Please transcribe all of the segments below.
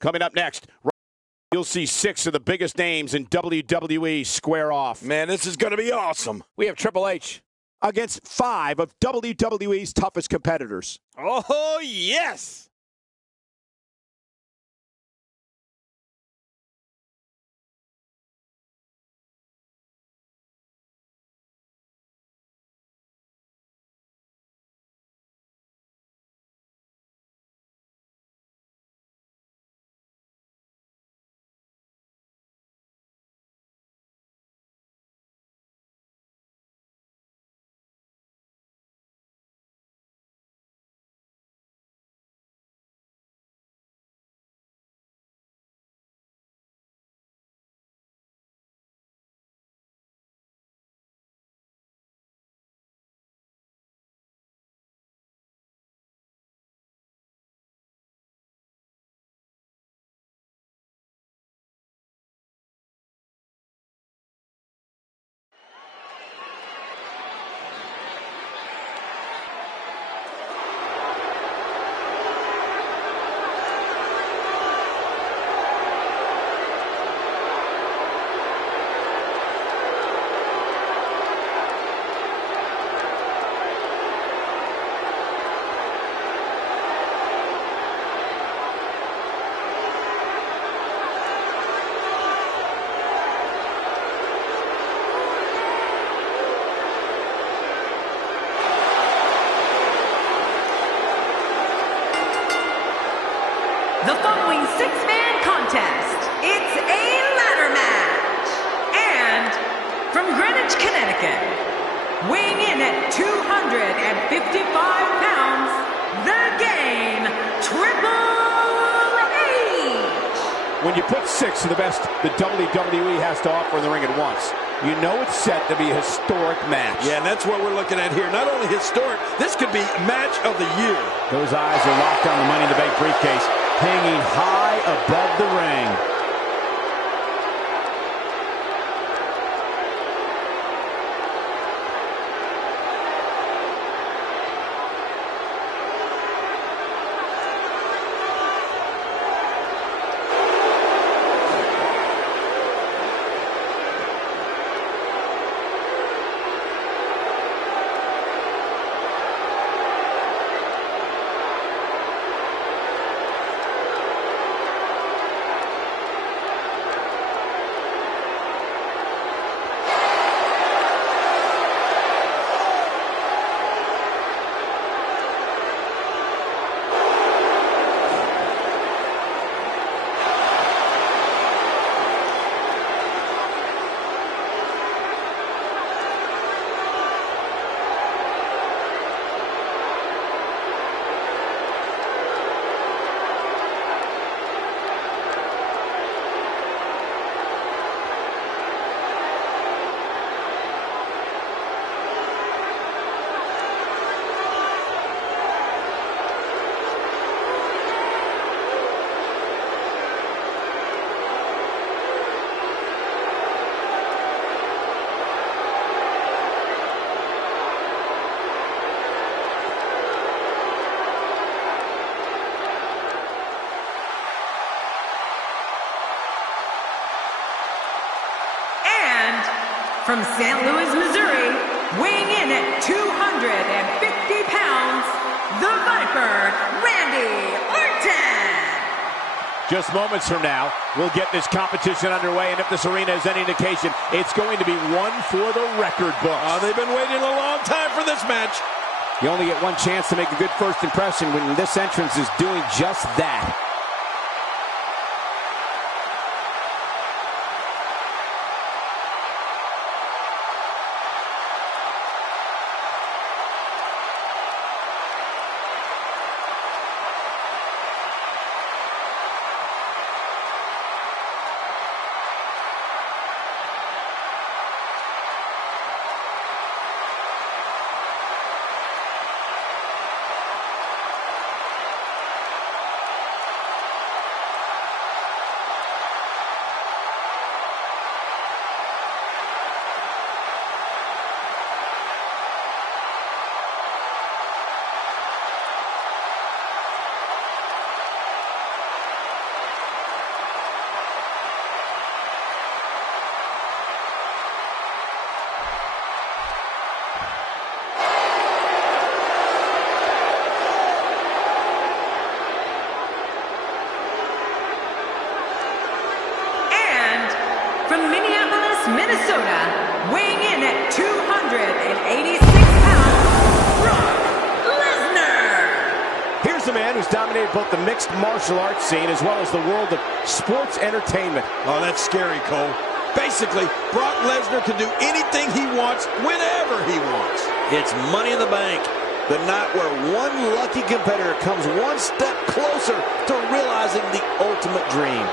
Coming up next, you'll see 6 of the biggest names in WWE square off. Man, this is going to be awesome. We have Triple H against 5 of WWE's toughest competitors. Oh, yes! The following 6-man contest, it's a ladder match. And from Greenwich, Connecticut, weighing in at 255 pounds, the Game, Triple H. When you put 6 of the best the WWE has to offer in the ring at once, you know it's set to be a historic match. Yeah, and that's what we're looking at here. Not only historic, this could be match of the year. Those eyes are locked on the Money in the Bank briefcase, hanging high above the ring. From St. Louis, Missouri, weighing in at 250 pounds, the Viper, Randy Orton. Just moments from now, we'll get this competition underway, and if this arena is any indication, it's going to be one for the record books. They've been waiting a long time for this match. You only get one chance to make a good first impression when this entrance is doing just that. Here's a man who's dominated both the mixed martial arts scene as well as the world of sports entertainment. Oh, that's scary, Cole. Basically, Brock Lesnar can do anything he wants, whenever he wants. It's Money in the Bank, the night where one lucky competitor comes one step closer to realizing the ultimate dream.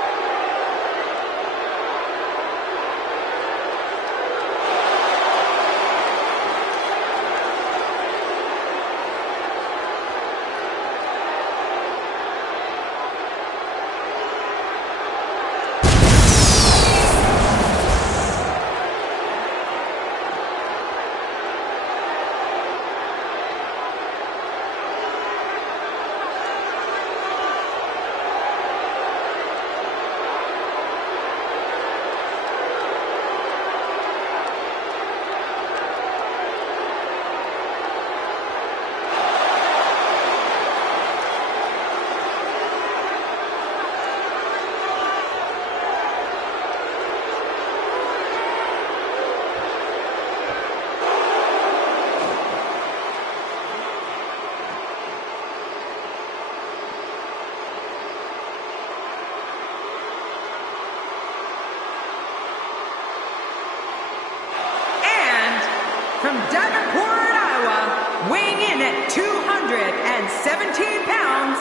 From Davenport, Iowa, weighing in at 217 pounds,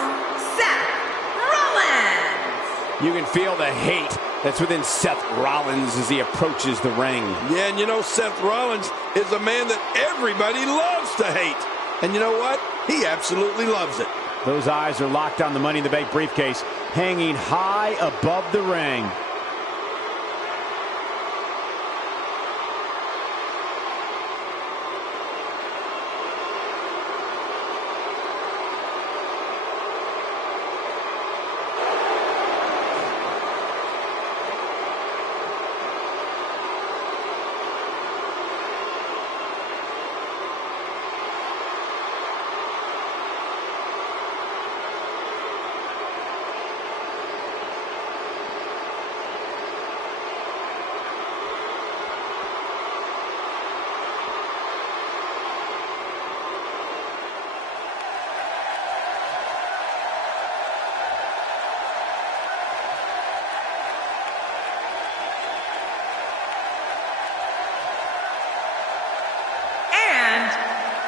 Seth Rollins. You can feel the hate that's within Seth Rollins as he approaches the ring. Yeah, and you know Seth Rollins is a man that everybody loves to hate. And you know what? He absolutely loves it. Those eyes are locked on the Money in the Bank briefcase, hanging high above the ring.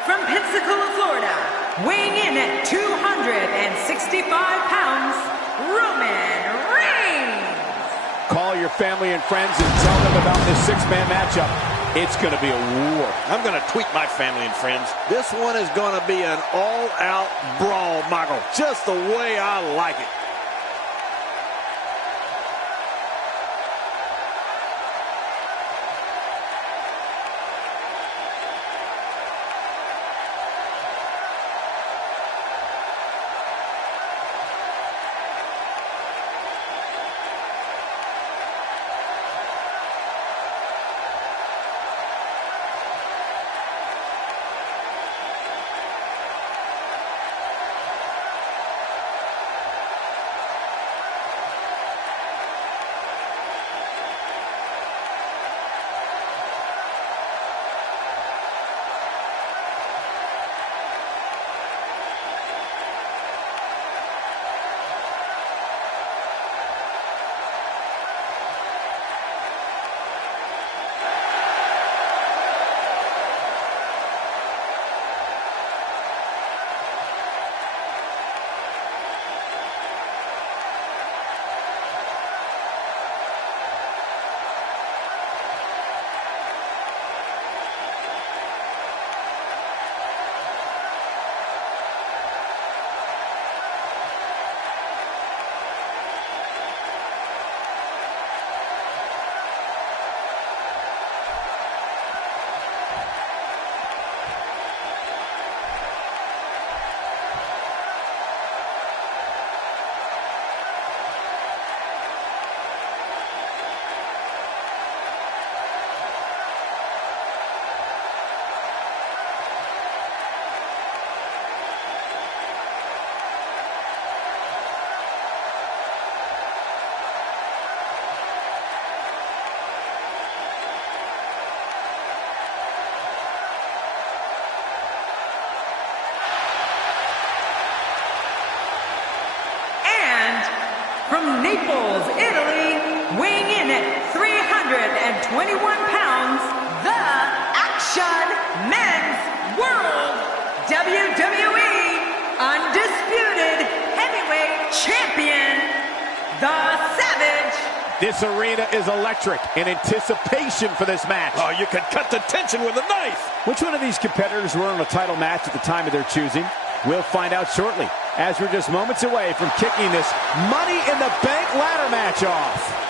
From Pensacola, Florida, weighing in at 265 pounds, Roman Reigns. Call your family and friends and tell them about this six-man matchup. It's going to be a war. I'm going to tweet my family and friends. This one is going to be an all-out brawl, Michael, just the way I like it. from Naples, Italy, weighing in at 321 pounds, the Action Men's World WWE Undisputed Heavyweight Champion, the Savage. This arena is electric in anticipation for this match. Oh, you could cut the tension with a knife. Which one of these competitors were in a title match at the time of their choosing? We'll find out shortly, as we're just moments away from kicking this Money in the Bank ladder match off.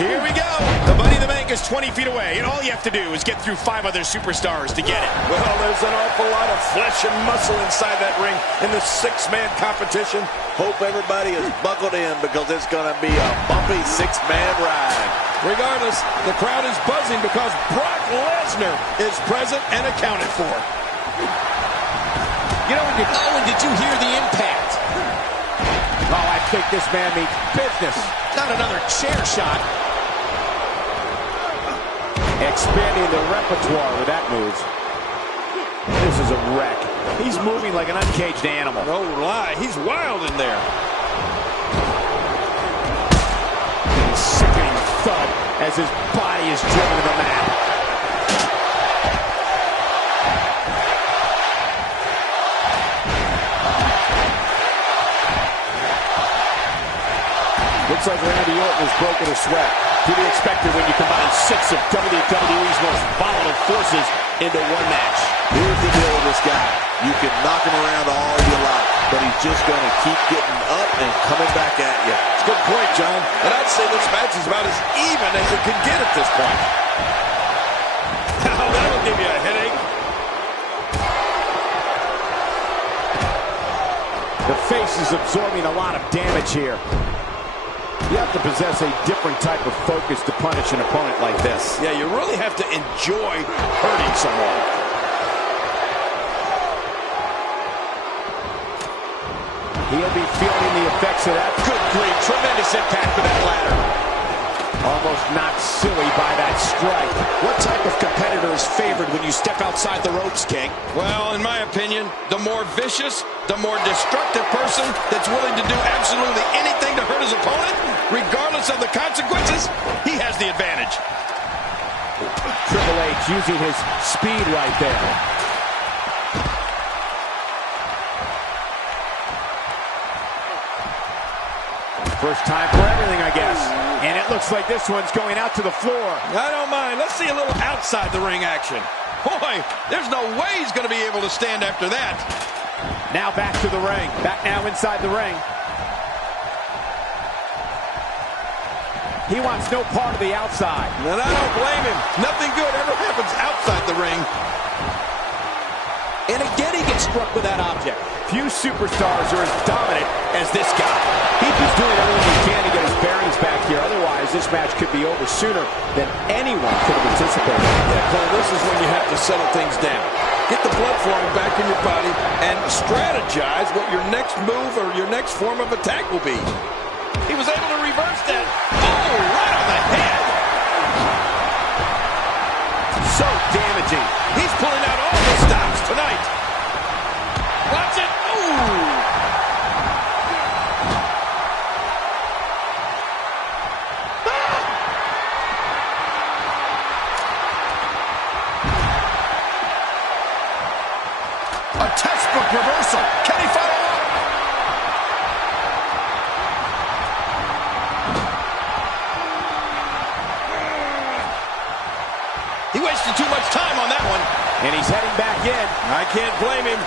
Here we go. The Money in the Bank is 20 feet away, and all you have to do is get through 5 other superstars to get it. Well, there's an awful lot of flesh and muscle inside that ring in this 6-man competition. Hope everybody is buckled in because it's going to be a bumpy 6-man ride. Regardless, the crowd is buzzing because Brock Lesnar is present and accounted for. You know, did you hear the impact? Oh, I think this man means business. Not another chair shot. Expanding the repertoire with that move. This is a wreck. He's moving like an uncaged animal. No lie, he's wild in there. Sickening thud as his body is driven to the mat. Looks like Randy Orton has broken a sweat. To be expected when you combine 6 of WWE's most volatile forces into one match. Here's the deal with this guy. You can knock him around all you like, but he's just going to keep getting up and coming back at you. It's a good point, John. And I'd say this match is about as even as it could get at this point. Oh, that'll give you a headache. The face is absorbing a lot of damage here. You have to possess a different type of focus to punish an opponent like this. Yeah, you really have to enjoy hurting someone. He'll be feeling the effects of that. Good grief, tremendous impact with that ladder. Almost knocked silly by that strike. What type of competitor is favored when you step outside the ropes, King? Well, in my opinion, the more vicious, the more destructive person that's willing to do absolutely anything to hurt his opponent, regardless of the consequences, he has the advantage. Triple H using his speed right there. First time for everything, I guess. And it looks like this one's going out to the floor. I don't mind. Let's see a little outside the ring action. Boy, there's no way he's going to be able to stand after that. Now back to the ring. Back now inside the ring. He wants no part of the outside. And I don't blame him. Nothing good ever happens outside the ring. And again, he gets struck with that object. Few superstars are as dominant as this guy. He's just doing everything he can to get his bearings back here. Otherwise, this match could be over sooner than anyone could have anticipated. Yeah, Cole, this is when you have to settle things down. Get the blood flowing back in your body and strategize what your next move or your next form of attack will be. He was able to reverse that. Oh, right on the head. So damaging. He's pulling out all the stops tonight. Watch it. Ooh. A textbook reversal. Can he follow up? He wasted too much time on that one. And he's heading back in. I can't blame him.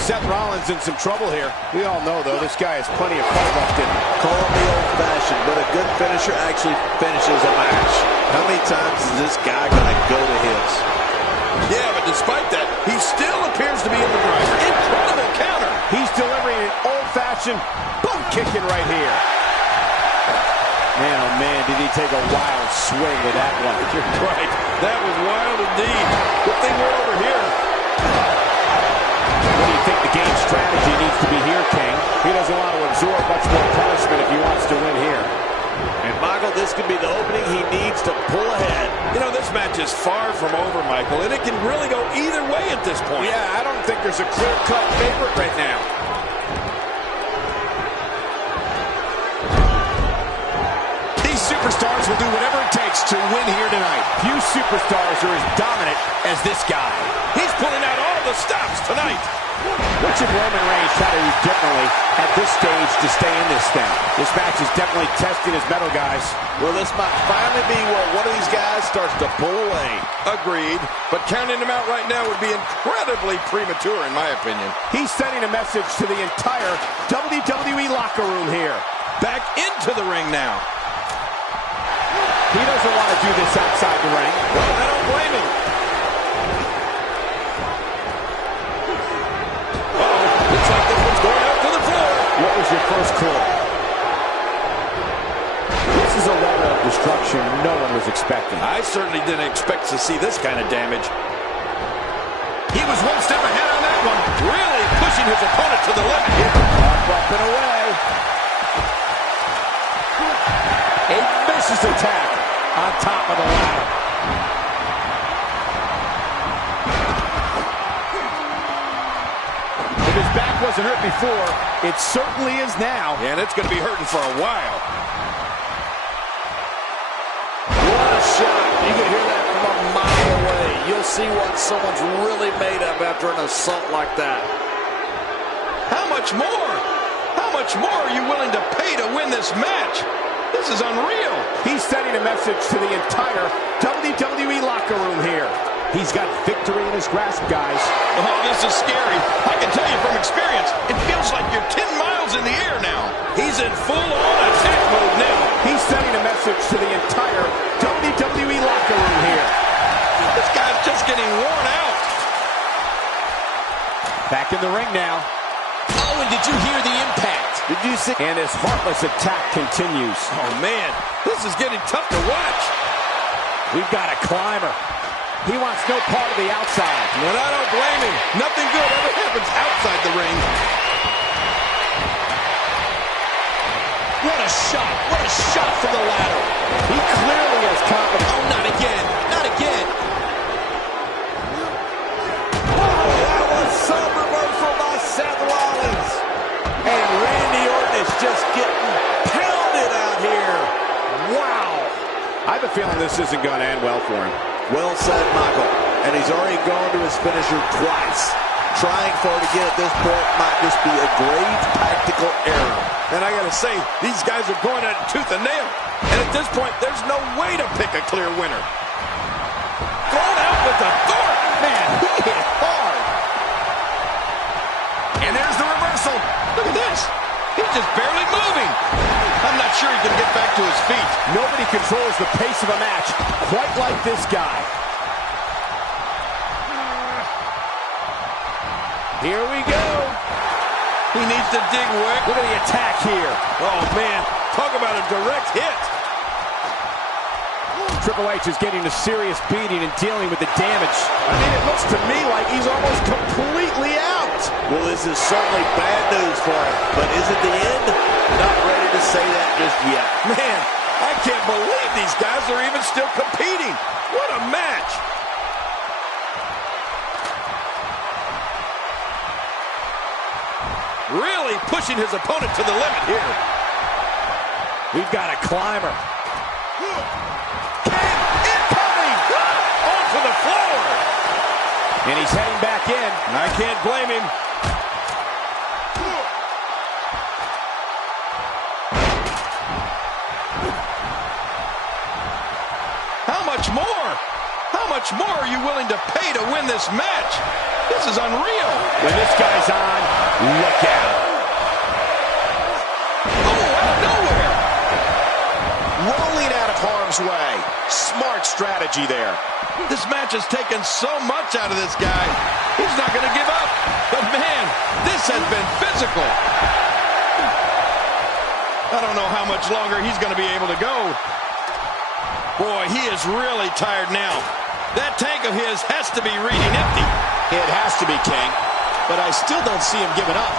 Seth Rollins in some trouble here. We all know, though, this guy has plenty of fight left in him. Call it the old-fashioned, but a good finisher actually finishes a match. How many times is this guy going to go to his? Yeah, but despite that, he still appears to be in the driver. Incredible counter. He's delivering an old-fashioned boom kicking right here. Man, oh man, did he take a wild swing with that one. You're right. That was wild indeed. Good thing we're over here. What do you think the game strategy needs to be here, King? He doesn't want to absorb much more punishment if he wants to win here. And, Michael, this could be the opening he needs to pull ahead. You know, this match is far from over, Michael, and it can really go either way at this point. Yeah, I don't think there's a clear-cut favorite right now. These superstars will do whatever it takes to win here tonight. Few superstars are as dominant as this guy. He's pulling out all the stops tonight. What should Roman Reigns try to do differently at this stage to stay in this thing? This match is definitely testing his mettle, guys. Well, this might finally be where one of these guys starts to pull away. Agreed, but counting him out right now would be incredibly premature, in my opinion. He's sending a message to the entire WWE locker room here. Back into the ring now. He doesn't want to do this outside the ring. Well, I don't blame him. Looks like this one's going out to the floor. What was your first clue? This is a level of destruction no one was expecting. I certainly didn't expect to see this kind of damage. He was one step ahead on that one, really pushing his opponent to the limit. Up and away. A vicious attack on top of the ladder. If his back wasn't hurt before, it certainly is now. And it's going to be hurting for a while. What a shot. You can hear that from a mile away. You'll see what someone's really made of after an assault like that. How much more? How much more are you willing to pay to win this match? This is unreal. He's sending a message to the entire WWE locker room here. He's got victory in his grasp, guys. Oh, this is scary. I can tell you from experience, it feels like you're 10 miles in the air now. He's in full-on attack mode now. He's sending a message to the entire WWE locker room here. This guy's just getting worn out. Back in the ring now. Oh, and did you hear the impact? Did you see? And his heartless attack continues. Oh, man, this is getting tough to watch. We've got a climber. He wants no part of the outside. And I don't blame him. Nothing good ever happens outside the ring. What a shot. What a shot from the ladder. He clearly has confidence. Oh, not again. Not again. Oh, that was some reversal by Seth Rollins. And Randy Orton is just getting pounded out here. Wow. I have a feeling this isn't going to end well for him. Well said, Michael. And he's already gone to his finisher twice. Trying for it again at this point might just be a grave tactical error. And I got to say, these guys are going at it tooth and nail. And at this point, there's no way to pick a clear winner. Thrown out with authority. Man, he hit hard. And there's the reversal. Look at this. He's just barely moving. I'm not sure he can get back to his feet. Nobody controls the pace of a match quite like this guy. Here we go. He needs to dig wet. Look at the attack here. Oh, man. Talk about a direct hit. Triple H is getting a serious beating and dealing with the damage. I mean, it looks to me like he's almost completely out. Well, this is certainly bad news for him. But is it the end? Not ready to say that just yet. Man, I can't believe these guys are even still competing. What a match. Really pushing his opponent to the limit here. We've got a climber. Incoming! Onto the floor. And he's heading back in. I can't blame him. How much more? How much more are you willing to pay to win this match? This is unreal. When this guy's on, look out. Oh, out of nowhere. Rolling out of harm's way. Smart strategy there. This match has taken so much out of this guy. He's not going to give up. But, man, this has been physical. I don't know how much longer he's going to be able to go. Boy, he is really tired now. That tank of his has to be reading empty. It has to be, King. But I still don't see him giving up.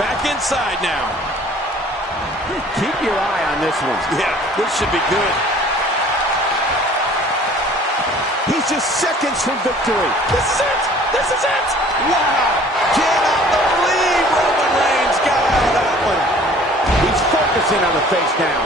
Back inside now. Keep your eye on this one. Yeah, this should be good. He's just seconds from victory. This is it. This is it. Wow. Cannot believe Roman Reigns got out of that one. He's focusing on the face now.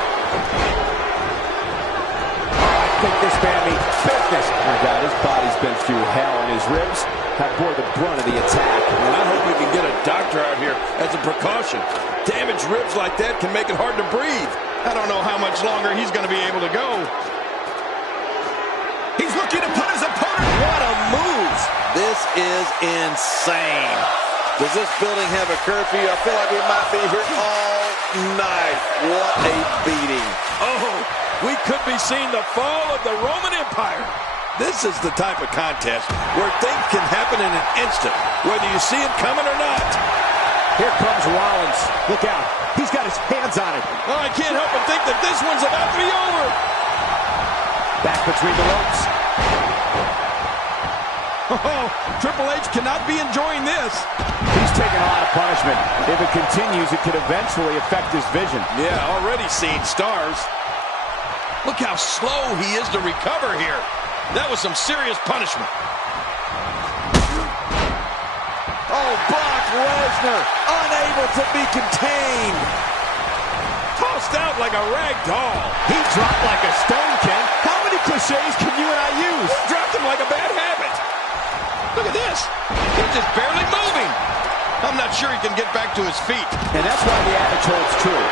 I think this man means business. My God, his body's been through hell, and his ribs have bore the brunt of the attack. And I hope we can get a doctor out here as a precaution. Damaged ribs like that can make it hard to breathe. I don't know how much longer he's going to be able to go. He's looking to put his opponent. What a move. This is insane. Does this building have a curfew? I feel like we might be here all night. What a beating. Oh, we could be seeing the fall of the Roman Empire. This is the type of contest where things can happen in an instant, whether you see it coming or not. Here comes Rollins. Look out. He's got his hands on it. Oh, I can't help but think that this one's about to be over. Back between the ropes. Oh, Triple H cannot be enjoying this. He's taking a lot of punishment. If it continues, it could eventually affect his vision. Yeah, already seeing stars. Look how slow he is to recover here. That was some serious punishment. Oh, Brock Lesnar, unable to be contained. Tossed out like a rag doll. He dropped like a stone, King. How many cliches can you and I use? Dropped him like a bad habit. Look at this. He's just barely moving. I'm not sure he can get back to his feet. And that's why the adage holds true.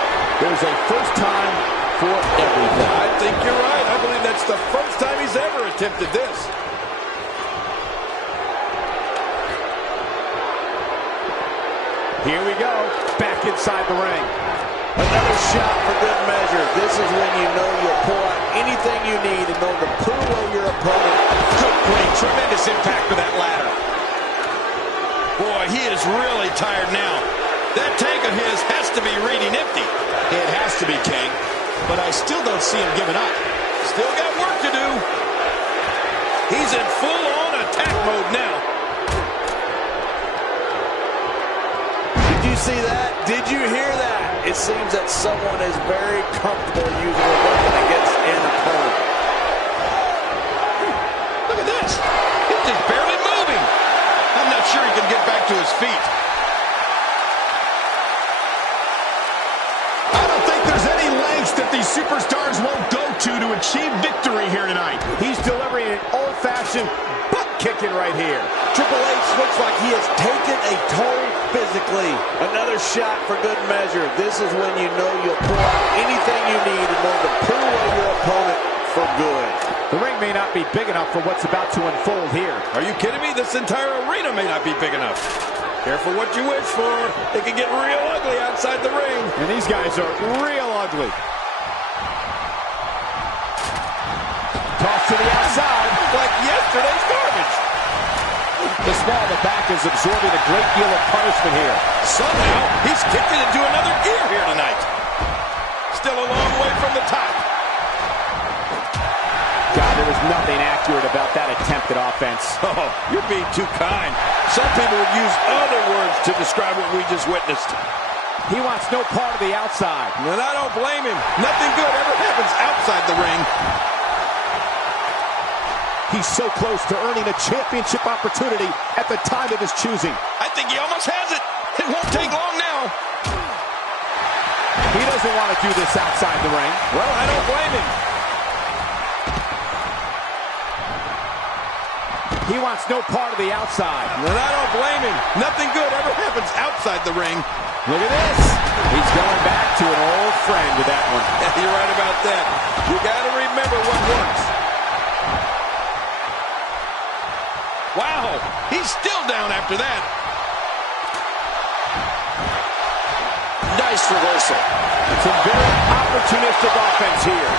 There's a first time for everything. I think you're right. I believe that's the first time he's ever attempted this. Here we go. Back inside the ring. Another shot for good measure. This is when you know you'll pull out anything you need in order to put away your opponent. Good grief. Tremendous impact with that ladder. Boy, he is really tired now. That tank of his has to be reading empty. It has to be, King. But I still don't see him giving up. Still got work to do. He's in full-on attack mode now. Did you see that? Did you hear that? It seems that someone is very comfortable using a weapon against an opponent. Look at this. He's just barely moving. I'm not sure he can get back to his feet. I don't think there's any lengths that these superstars won't go to achieve victory here tonight. He's delivering an old-fashioned butt kicking right here. Triple H looks like he has taken a toll physically. Another shot for good measure. This is when you know you'll pull out anything you need in order to pull away your opponent for good. The ring may not be big enough for what's about to unfold here. Are you kidding me? This entire arena may not be big enough. Careful what you wish for. It can get real ugly outside the ring. And these guys are real ugly. Toss to the outside. Like yesterday's garbage. The small of the back is absorbing a great deal of punishment here. Somehow, he's kicked it into another gear here tonight. Still a long way from the top. God, there was nothing accurate about that attempted offense. Oh, you're being too kind. Some people would use other words to describe what we just witnessed. He wants no part of the outside. And I don't blame him. Nothing good ever happens outside the ring. He's so close to earning a championship opportunity at the time of his choosing. I think he almost has it. It won't take long now. He doesn't want to do this outside the ring. Well, I don't blame him. He wants no part of the outside. And I don't blame him. Nothing good ever happens outside the ring. Look at this. He's going back to an old friend with that one. Yeah, you're right about that. You got to remember what works. Wow, he's still down after that. Nice reversal. Some very opportunistic offense here.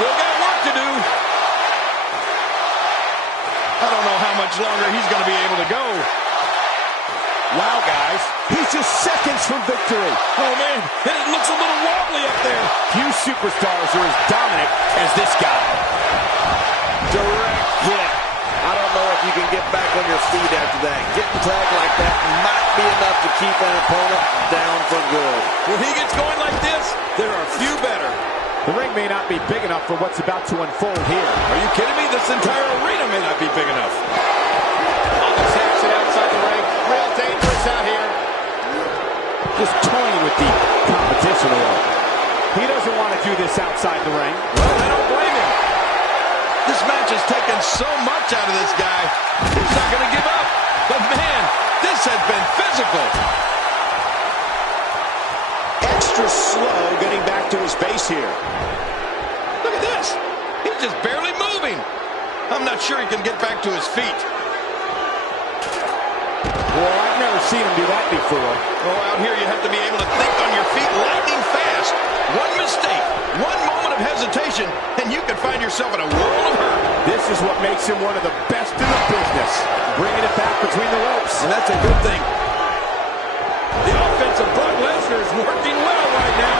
Still got work to do. I don't know how much longer he's going to be able to go. Wow, guys. He's just seconds from victory. Oh, man, and it looks a little wobbly up there. Few superstars are as dominant as this guy. Direct hit. I don't know if you can get back on your feet after that. Getting tagged like that might be enough to keep an opponent down for good. When he gets going like this, there are few better. The ring may not be big enough for what's about to unfold here. Are you kidding me? This entire arena may not be big enough. On this action outside the ring, real dangerous out here. Just toying with the competition a little. He doesn't want to do this outside the ring. Well, I don't blame him. This match has taken so much out of this guy. He's not going to give up. But, man, this has been physical. Extra slow getting back to his base here. Look at this. He's just barely moving. I'm not sure he can get back to his feet. Well, I've never seen him do that before. Oh, out here you have to be able to think on your feet lightning fast. One mistake, one moment of hesitation, and you could find yourself in a world of hurt. This is what makes him one of the best in the business. Bringing it back between the ropes. And that's a good thing. The offense of Brock Lesnar is working well right now.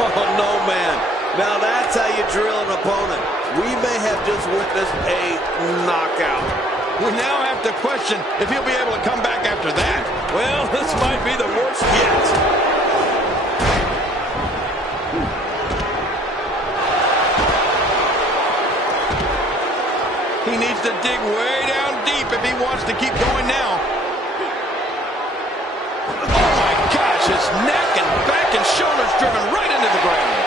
Oh, no, man. Now that's how you drill an opponent. We may have just witnessed a knockout. We now have to question if he'll be able to come back after that. Well, this might be the worst yet. He needs to dig way down deep if he wants to keep going now. Oh, my gosh, his neck and back and shoulders driven right into the ground.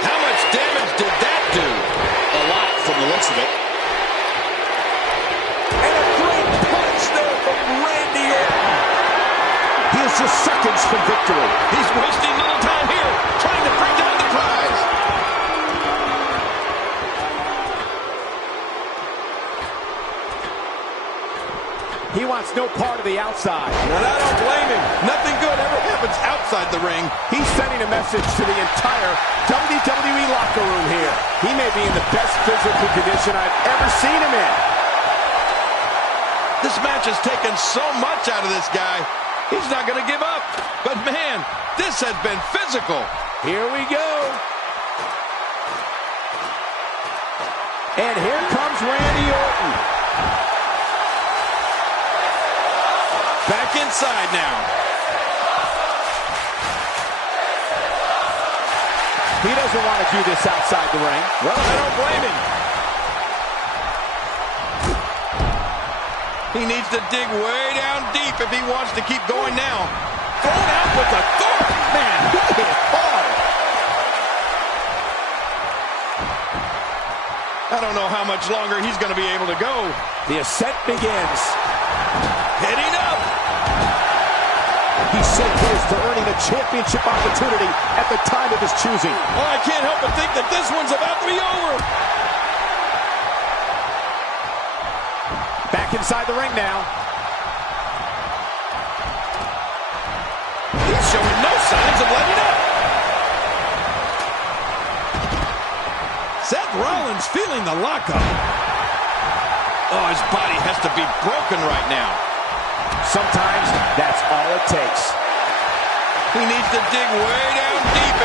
How much damage did that do? A lot from the looks of it. And a great punch there from Randy Orton. He is just seconds from victory. He's wasting little time here, trying to bring down the prize. He wants no part of the outside. And I don't blame him. Nothing good ever happens outside the ring. He's sending a message to the entire WWE locker room here. He may be in the best physical condition I've ever seen him in. This match has taken so much out of this guy. He's not going to give up. But, man, this has been physical. Here we go. And here comes Randy Orton. Back inside now. He doesn't want to do this outside the ring. Well, I don't blame him. He needs to dig way down deep if he wants to keep going now. Thrown out with authority. Man, he hit hard. I don't know how much longer he's going to be able to go. The ascent begins. Heading up. He's so close to earning a championship opportunity at the time of his choosing. Oh, I can't help but think that this one's about to be over. Back inside the ring now. He's showing no signs of letting up. He's feeling the lockup. Oh, his body has to be broken right now. Sometimes that's all it takes. He needs to dig way down deep